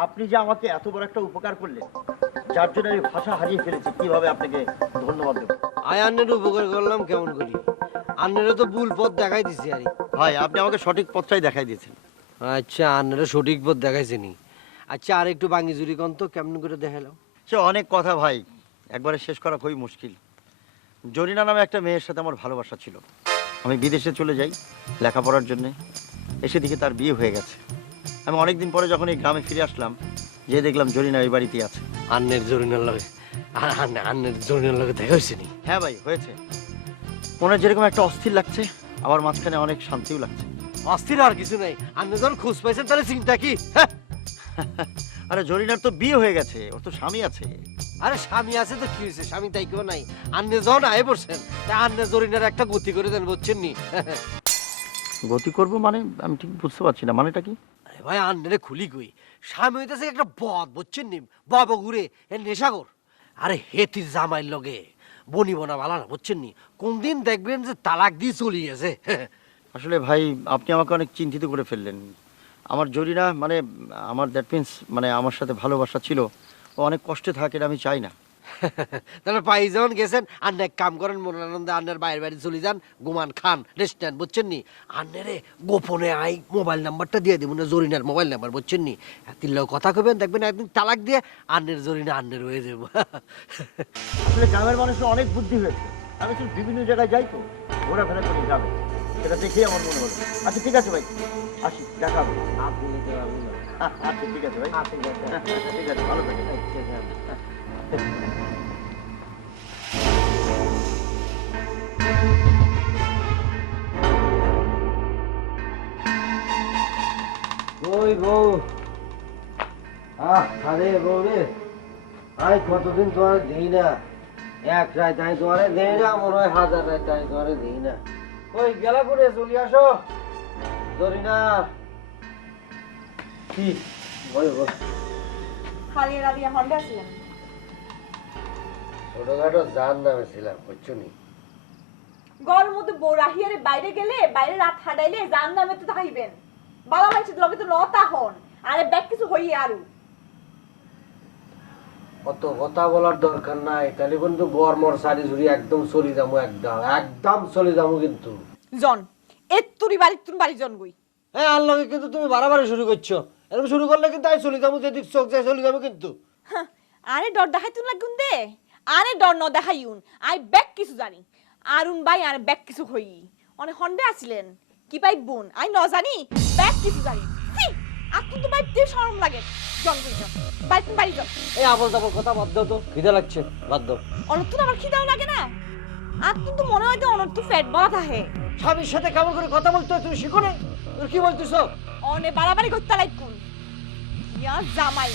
আপনি যে আমাকে এত বড় একটা উপকার করলেন, যার জন্য আমি ভাষা হারিয়ে ফেলেছি, কিভাবে আপনাকে ধন্যবাদ দেবো। আয় আন্নের উপকার করলাম কেমন করি? আন্নের তো ভুল পথ দেখাই দিছি আরে। ভাই, আপনি আমাকে সঠিক পথটাই দেখাই দিয়েছেন। আচ্ছা, আন্নের সঠিক পথ দেখাইছেনি। আচ্ছা, আর একটু বাঙ্গি জুরি কন তো, কেমন করে দেখালাম? সে অনেক কথা ভাই, একবারে শেষ করা খুবই মুশকিল। জরিনা নামে একটা মেয়ের সাথে আমার ভালোবাসা ছিল। আমি বিদেশে চলে যাই লেখাপড়ার জন্য, এসে দিকে তার বিয়ে হয়ে গেছে। আমি অনেকদিন পরে যখন এই গ্রামে ফিরে আসলাম, যে দেখলাম জরিনা এই বাড়িতেই আছে। আন্নের জরিনার লগে আন্নের জরিনার লগে দেখা হয়েছে নি? হ্যাঁ ভাই, হয়েছে। মনে যেরকম একটা অস্থির লাগছে, আবার মাঝখানে অনেক শান্তিও লাগছে। অস্থির আর কিছু নাই। আন্নে যখন খোঁজ পাইছেন তাহলে চিন্তা কি? আরে জরিনার তো বিয়ে হয়ে গেছে, ওর তো স্বামী আছে। আরে স্বামী আছে তো কি হয়েছে? স্বামী তাই কেউ নাই। আন্নে যখন আয় পড়ছেন, তা আন্নে জরিনার একটা গতি করে দেন, বুঝছেন নি? গতি করব মানে আমি ঠিক বুঝতে পারছি না, মানেটা কি? আরে ভাই, আন্নে খুলি কই, স্বামী হইতেছে একটা বদ, বুঝছেন নি? বাবা ঘুরে এ নেশাগর। আরে হেতির জামাইর লগে বনি বনা ভালো না, বুঝছেন নি? কোন দিন দেখবেন যে তালাক দিয়ে চলে গেছে। আসলে ভাই, আপনি আমাকে অনেক চিন্তিত করে ফেললেন। আমার জরিনা মানে আমার দ্যাট মিন্স মানে আমার সাথে ভালোবাসা ছিল, ও অনেক কষ্টে থাকে, এটা আমি চাই না। তাহলে পাই যখন গেছেন, আন্নে এক কাম করেন, মনে আনন্দে আন্নের বাইরের বাড়ি চলে যান, গুমান খান, রেস্ট নেন, বুঝছেন নি? আন্নেরে গোপনে আই মোবাইল নাম্বারটা দিয়ে দিব না, জরিনার মোবাইল নাম্বার, বুঝছেন নি? তিনলেও কথা কবেন, দেখবেন একদিন তালাক দিয়ে আন্নের জরিনা আন্নের হয়ে যাবো। আসলে গ্রামের মানুষের অনেক বুদ্ধি হয়েছে। আমি তো বিভিন্ন জায়গায় যাই, তো ঘোরাফেরা করি গ্রামে, সেটা দেখেই আমার মনে হলো। আচ্ছা ঠিক আছে ভাই, আসি, দেখা হবে। আপনি নিতে পারবেন না। আচ্ছা ঠিক আছে ভাই, আপনি যেতে ঠিক আছে, ভালো থাকেন। ওই বউ, আরে বউ রে, আই কতদিন তোমার দিই না, এক রাত আমি তোমার দিই না, মনে হয় 1000 রাত আমি তোমার দিই না। ওই গেলা করে চলে আসো জরিনা। কি বল বল? খালি রাদিয়া হন্ডে আছিলেন? ছোটখাটো জান নামে ছিলাম, বুঝছো নি? গরম মধ্যে বউ রাহিয়ারে বাইরে গেলে, বাইরে রাত হাঁটাইলে জান নামে তো থাকবেন। বালা মানুষের লগে তো লতা হন, আরে ব্যাগ কিছু হইয়ে আরু। অত কথা বলার দরকার নাই, তাহলে কিন্তু গরমর সারি ঝুড়ি একদম চলে যাবো, একদম একদম চলে যাবো কিন্তু। জন এত্তুরি বাড়ি তুমি বাড়ি জন গই। হ্যাঁ, আর লগে কিন্তু তুমি বাড়াবাড়ি শুরু করছো। এরকম শুরু করলে কিন্তু আমি চলে যাবো, যেদিক চোখ যায় চলে যাবো কিন্তু। আরে ডর দেখাই তুন লাগুন দে, আরে ডর ন দেখাইউন, আই ব্যাগ কিছু জানি। আরুন ভাই আরে ব্যাগ কিছু হই অনেক হন্ডে আছিলেন, কি পাই বোন আই ন জানি, ব্যাগ কিছু জানি। সি আপনি তো ভাই তে শরম লাগে। জন গই জন বাড়ি তুমি বাড়ি জন। এই আবল তাবল কথা বাদ দাও তো, খিদে লাগছে, বাদ দাও। অনর্থ আমার খিদাও লাগে না, আপনি তো মনে হয় যে অনর্থ ফ্যাট বড় থাকে। স্বামীর সাথে কেমন করে কথা বলতে হয় তুমি শিখো না? তুমি কি বলতেছ? অনে বাড়াবাড়ি করতে লাইকুন ইয়া জামাই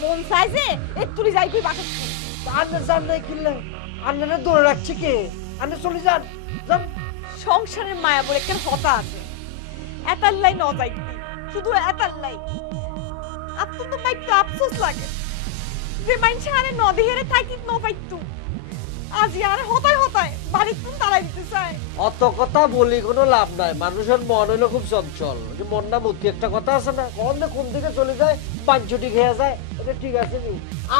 মন চাইছে এত্তুরি যাই কই বাসা। আন্নে জান নাই কিনলে আন্নে দৌড়ে রাখছে কে? আন্নে চলে যান, যান। সংসারের মায়া বলে একটা কথা আছে, এতাল্লাই ন যাইতি, শুধু এতাল্লাই। আপনি তো বাইতে আফসোস লাগে যে মাইনছে আরে ন দেহেরে থাকি ন পাইতু, আজি আরে হতায় হতায় বাড়ি তুমি তাড়াই দিতে চায়। অত কথা বলি কোনো লাভ নাই, মানুষের মন হলো খুব চঞ্চল। যে মনটা মতি একটা কথা আছে না, কোন দিকে চলে যায়, পাঞ্চটি খেয়ে যায়, এটা ঠিক আছে নি?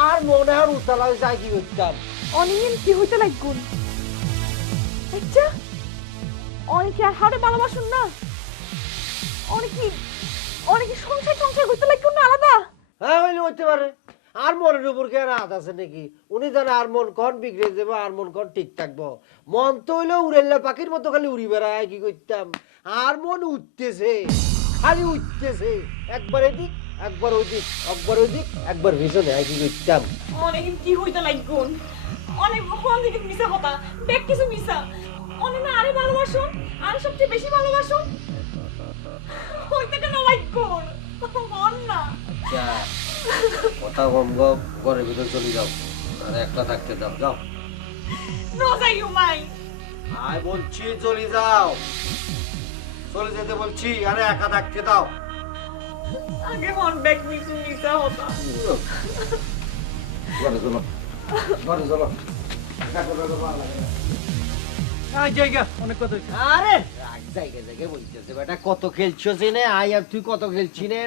আর মনে আর উতলা হয়ে যায়, কি করতাম? অনিয়ন কি হইতে লাগুন? আচ্ছা অনেকে আর হারে ভালোবাসুন না, অনেকে সংসার করতে লাগুন না আলাদা। হ্যাঁ, হইলে হইতে পারে। আর মনের উপর কে রাত আছে নাকি? উনি জানে আর মন কন বিগড়ে যাবো, আর মন কন ঠিক থাকবো। মন তো হইলো উড়েল্লা পাখির মতো খালি উড়ি বেড়ায়, কি করতাম? আর মন উঠতেছে, খালি উঠতেছে, একবার এদিক একবার ওইদিক, একবার ওইদিক একবার পিছনে, কি করতাম? অনেক কি হইতে লাগুন, অনেক হন দিকে মিশা কথা, ব্যাগ কিছু মিশা। অনেক না আরে ভালোবাসুন, আরে সবচেয়ে বেশি ভালোবাসুন, হইতে কেন লাগুন হন না। কথা কম গো, ঘরের ভিতর চলে যাও, আর একলা থাকতে দাও, যাও। নো যাইও মাই আয় বলছি চলে যাও, চলে যেতে বলছি, আরে একা থাকতে দাও। আগে মন ব্যাগ মিশন নিতে হতো ঘরে চলো, ঘরে চলো। জায়গা অনেক কথা হয়েছে। আরে জায়গায় জায়গায় বলতেছে বেটা, কত খেলছো চিনে, আই আর তুই কত খেলছি নে,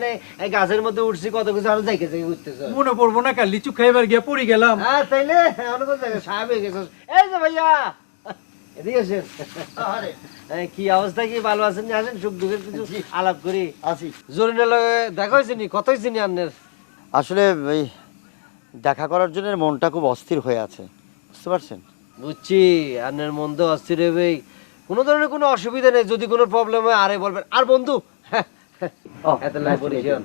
এই গাছের মধ্যে উঠছি কত কিছু, আর জায়গায় জায়গায় উঠতেছ। মনে পড়বো না, কাল লিচু খাইবার গিয়া পড়ে গেলাম। হ্যাঁ তাইলে অনেক জায়গায় সাহেব হয়ে গেছিস। এই যে ভাইয়া এদিকে আসেন। কি অবস্থা, কি ভালো আছেন? আসেন, সুখ দুঃখের কিছু আলাপ করি। আছি। জরিনার লগে দেখা হয়েছে নি? কত হয়েছে নি আন্নের? আসলে এই দেখা করার জন্য মনটা খুব অস্থির হয়ে আছে, বুঝতে পারছেন? বুঝছি, আন্নের মন তো অস্থির হবেই। কোনো ধরনের কোনো অসুবিধা নেই, যদি কোনো প্রবলেম হয় আরে বলবেন। আর বন্ধু এত লাই পরিচয়।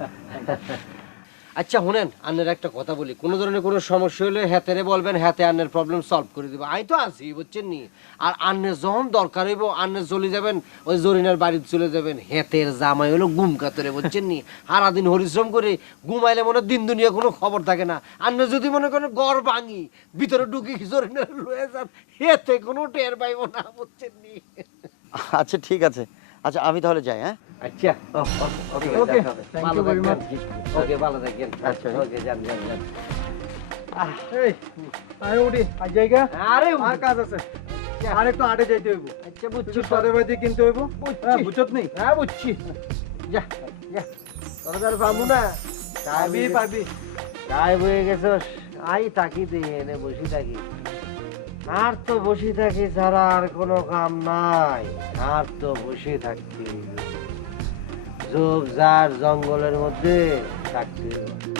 আচ্ছা শুনেন, আন্নের একটা কথা বলি, কোনো ধরনের কোনো সমস্যা হলে হাতেরে বলবেন, হাতে আন্নের প্রবলেম সলভ করে দিব। আমি তো আছি, বুঝছেন নি? আর আন্নের যখন দরকার হইব আন্নের চলে যাবেন, ওই জরিনার বাড়িতে চলে যাবেন। হেতের জামাই হলো গুম কাতরে, বুঝছেন নি? সারাদিন পরিশ্রম করে ঘুমাইলে মনে দিন দুনিয়া কোনো খবর থাকে না। আন্নের যদি মনে করেন ঘর ভাঙি, ভিতরে ঢুকি জরিনার রয়ে যান, হেতে কোনো টের পাইব না, বুঝছেন নি? আচ্ছা ঠিক আছে, আচ্ছা আমি তাহলে যাই। হ্যাঁ আচ্ছা Okay, thank you very much. ওকে, ভালো থাকেন। আচ্ছা ওকে, যান যান যান। এই আয় উঠি, আর জায়গা আরে আর কাজ আছে, আর একটু আটে যাইতে হইব। আচ্ছা বুঝছি, কিছু সদে বাদি কিনতে হইব। হ্যাঁ, বুঝছত নেই? হ্যাঁ বুঝছি। যা যা, তোরা আর পাবো না। পাবি পাবি। গায়ে বয়ে গেছস, আই থাকি তুই এনে বসে থাকি। আর তো বসে থাকি ছাড়া আর কোনো কাম নাই, আর তো বসে থাকতে হইবে। ঝোপ ঝাড় জঙ্গলের মধ্যে থাকতে হইবে।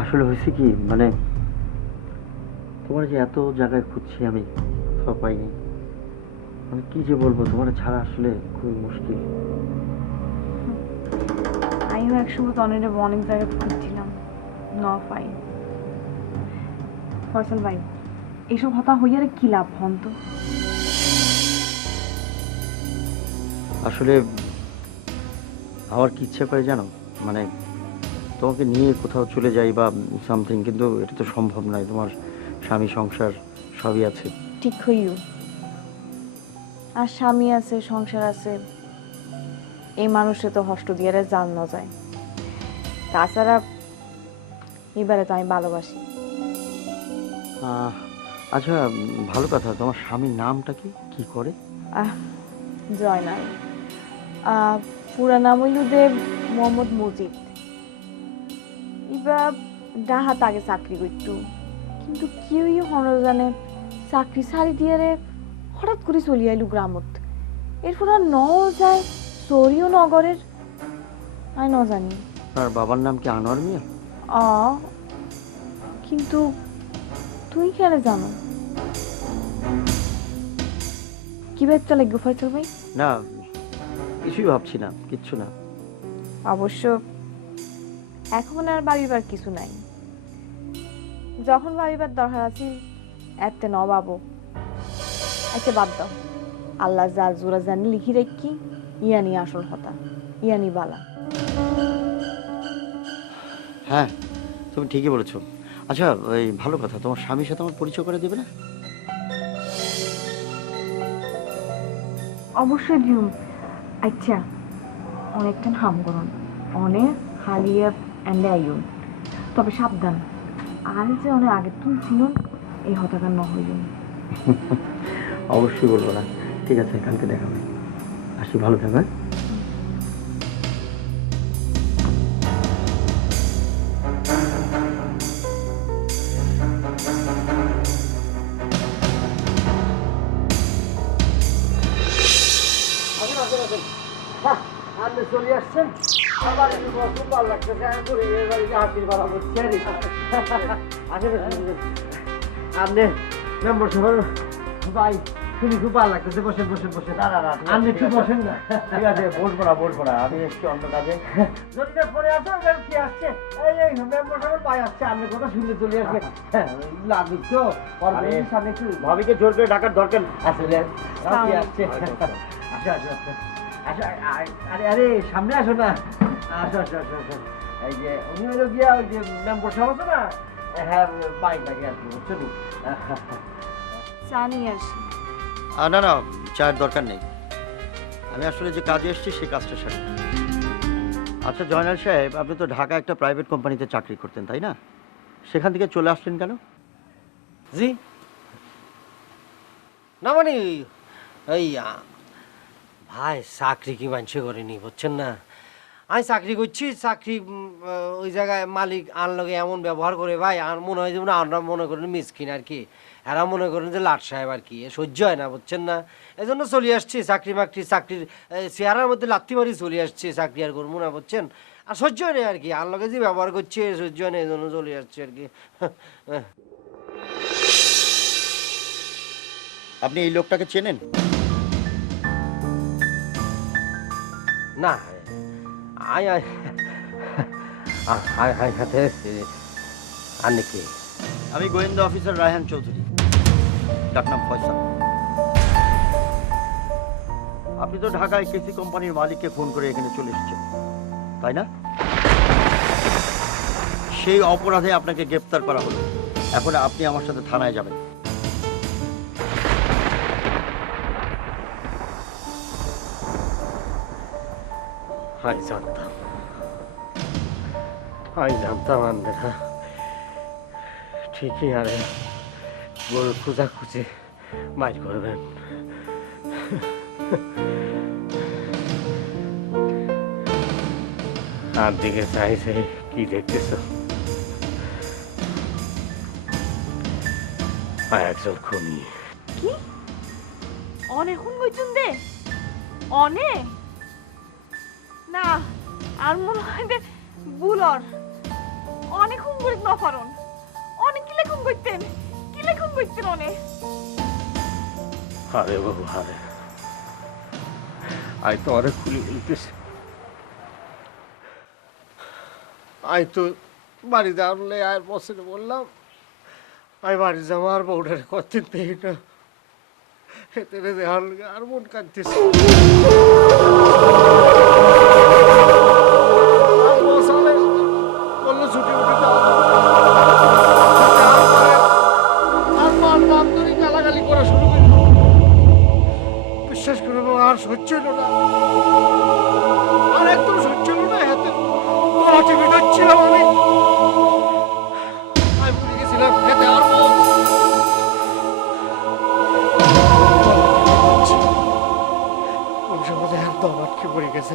আসলে হয়েছে কি, মানে তোমার যে এত জায়গায় খুঁজছি আমি, কোথাও পাইনি। মানে কি যে বলবো, তোমার ছাড়া আসলে খুবই মুশকিল। আমিও একসময় তনের অনেক জায়গায় খুঁজছিলাম, ন পাই। ফয়সাল ভাই, এইসব হতা হইয়ারে কি লাভ হন তো? আসলে আমার কি ইচ্ছা করে জানো, মানে তোমাকে নিয়ে কোথাও চলে যাই বা সামথিং, কিন্তু এটা তো সম্ভব নয়। তোমার স্বামী, সংসার সবই আছে। ঠিক হইও, আর স্বামী আছে, সংসার আছে, এই মানুষে তো হষ্ট দিয়ে জান না যায়। তাছাড়া এবারে তো আমি ভালোবাসি। আচ্ছা ভালো কথা, তোমার স্বামীর নামটা কি, কি করে? জয়নাল। পুরা নাম হইল দেব মোহাম্মদ মজিদ। এবার ডাহাত আগে চাকরি করতো, কিন্তু কেউই হন জানে চাকরি ছাড়ি দিয়ে রে হঠাৎ করে চলি আইলু গ্রামত। এরপর আর ন যায় সরিও নগরের, আমি ন জানি। আর বাবার নাম কি আনোয়ার মিয়া? কিন্তু তুই কেন জানো? কি ভাবতে লাগবে ফয়সাল ভাই? না কিছুই ভাবছি না, কিচ্ছু না। অবশ্য এখন আর ভাবিবার কিছু নাই, যখন ভাবিবার দরকার আছে এতে ন ভাবো। এতে বাদ দাও, আল্লাহ যা জোরা জানি লিখি রেখি, ইয়ানি আসল কথা, ইয়ানি বালা। হ্যাঁ তুমি ঠিকই বলেছো। আচ্ছা এই ভালো কথা, তোমার স্বামীর সাথে আমার পরিচয় করে দেবে না? অবশ্যই দিউম। আচ্ছা অনেকক্ষণ হাম করুন, অনেক হালিয়া এন্ডে আইউন, তবে সাবধান, আর যে অনেক আগে তুই ছিলেন এই হতাকার ন হইলেন। অবশ্যই বলবো না। ঠিক আছে, কালকে দেখা হবে। আসি, ভালো থাকবে। আপনি চলে আসছেন আবার একটু খুব ভালো লাগতেছে আমি তো এই বাড়িতে হাতির পাড়া করছি আর আসলে আপনি মেম্বার সবার ভাই শুনি খুব ভালো লাগতেছে বসেন বসেন বসেন আপনি একটু বসেন না ঠিক আছে বসবো না আমি একটু অন্য কাজে যদি পরে আসো কি আসছে এই মেম্বার সবার ভাই আসছে আপনি কথা শুনতে চলে আসবে লাগবে তো সামনে একটু ভাবিকে জোর করে ডাকার দরকার আসলে কি আসছে আসো আসো আসো আসো আরে আরে সামনে আসো না আসো আসো আসো আসো এই যে উনি হলো গিয়া ওই যে মেম্বার সাহেব আছে না হ্যাঁ বাইক লাগে আর কি বুঝছো নি জানি আসি না না চায়ের দরকার নেই আমি আসলে যে কাজে এসেছি সেই কাজটা সারি আচ্ছা জয়নাল সাহেব আপনি তো ঢাকা একটা প্রাইভেট কোম্পানিতে চাকরি করতেন তাই না সেখান থেকে চলে আসলেন কেন জি না মানে এই ভাই চাকরি কি মানুষে করেনি বুঝছেন না আমি চাকরি করছি চাকরি ওই জায়গায় মালিক আনলগে এমন ব্যবহার করে ভাই আর মনে হয় যেমন আমরা মনে করেন মিসকিন আর কি এরা মনে করেন যে লাট সাহেব আর কি সহ্য হয় না বুঝছেন না এই জন্য চলে আসছি চাকরির চেহারার মধ্যে লাত্তি মারি চলে আসছি চাকরি আর করবো না বুঝছেন আর সহ্য হয় না আর কি আনলগে যে ব্যবহার করছে সহ্য হয় না এই জন্য চলে আসছি আর কি আপনি এই লোকটাকে চেনেন না আয় আয় আয় হাতে আর নাকি আমি গোয়েন্দা অফিসার রায়হান চৌধুরী ডাকনাম ফয়সাল আপনি তো ঢাকায় কেসি কোম্পানির মালিককে ফোন করে এখানে চলে এসেছেন তাই না সেই অপরাধে আপনাকে গ্রেপ্তার করা হলো এখন আপনি আমার সাথে থানায় যাবেন জানতাম আপনারা ঠিকই আরে গরু খুঁজা খুঁজে মাছ করবেন আর দিকে চাইছে কি দেখতেছ একজন খুনি কি অনেক খুন কইছুন দে অনেক না আর মনে হয় যে বুলর অনেক খুন করিত না পারন অনেক কি লেখুন করতেন অনেক আরে বাবু আরে আই তো অনেক খুলি বলতেছি আই তো বাড়িতে আনলে আর বসে বললাম আমি বাড়ি যাবো আর বউটার করতেন পেয়ে না হেতে আর মন কাঁদতেছে বললো ছুটি উঠে যাও গালাগালি করা শুরু করল বিশ্বাস করবো আর সহ্য হলো না আর একদম সহ্য হলো না হাতে গলাটি বেরোচ্ছিলাম আমি ভুলে গেছিলাম খেতে আর কোন সময় একদম আটকে পড়ে গেছে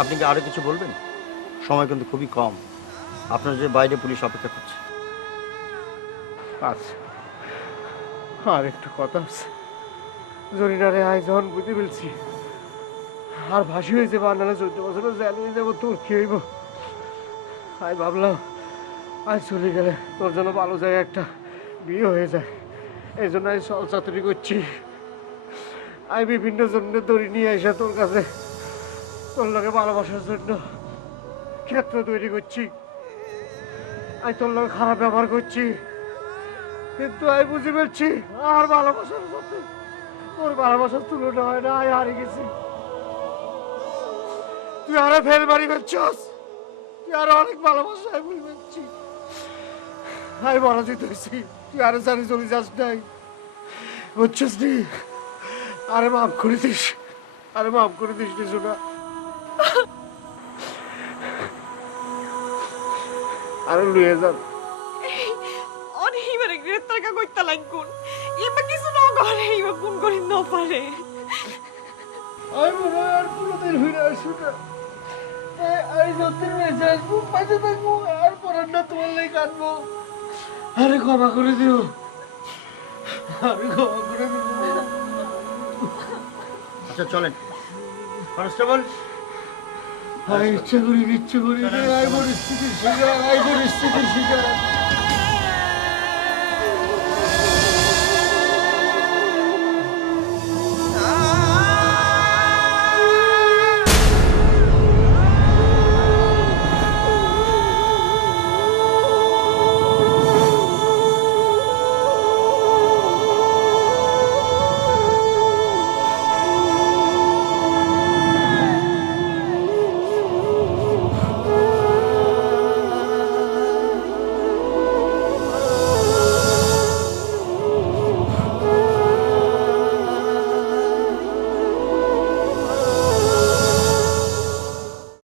আপনি কি আরো কিছু বলবেন সময় কিন্তু খুবই কম আপনার যে বাইরে পুলিশ অপেক্ষা করছে আচ্ছা আর একটু কথা আছে জরিনারে আয় যখন বুঝতে পেরেছি আর ভাসি হয়েছে বান্নালে 14 বছর জেল হয়ে যাবো তোর কি হইব আয় ভাবলাম আজ চলে গেলে তোর জন্য ভালো জায়গায় একটা বিয়ে হয়ে যায় এই জন্য আমি সল চাতুরি করছি আমি বিভিন্ন জন্য দড়ি নিয়ে এসে তোর কাছে তোর লোকে ভালোবাসার জন্য ক্ষেত্র তৈরি করছি আমি তোর লোকে খারাপ ব্যবহার করছি কিন্তু আমি বুঝে পেরেছি আর ভালোবাসার সাথে তোর ভালোবাসার তুলনা হয় না আমি হারিয়ে গেছি তুই আরো ফেল বাড়ি করছস তুই আরো অনেক ভালোবাসা আমি বুঝে পেরেছি আমি পরাজিত হয়েছি তুই আরো জানি চলে যাস নাই বুঝছিস নি আরে মাফ করে দিস নি শোনা আরে লুয়ে যান অনেক এবারে গ্রেপ্তার করতে লাগুন এবার কিছু না করে এবার কোন করি না পারে আমি মনে হয় আর কোনোদিন ফিরে আসবো না। আমি সত্যি বেঁচে আসবো, বেঁচে থাকবো, আর পরের না তোমার লেগে কাটবো। আরে ক্ষমা করে দিও, আরে ক্ষমা করে দিও। আচ্ছা চলেন কনস্টেবল। আমি ইচ্ছে করি কিচ্ছু করি, আই পরিস্থিতির শিকার, আই পরিস্থিতির শিকার।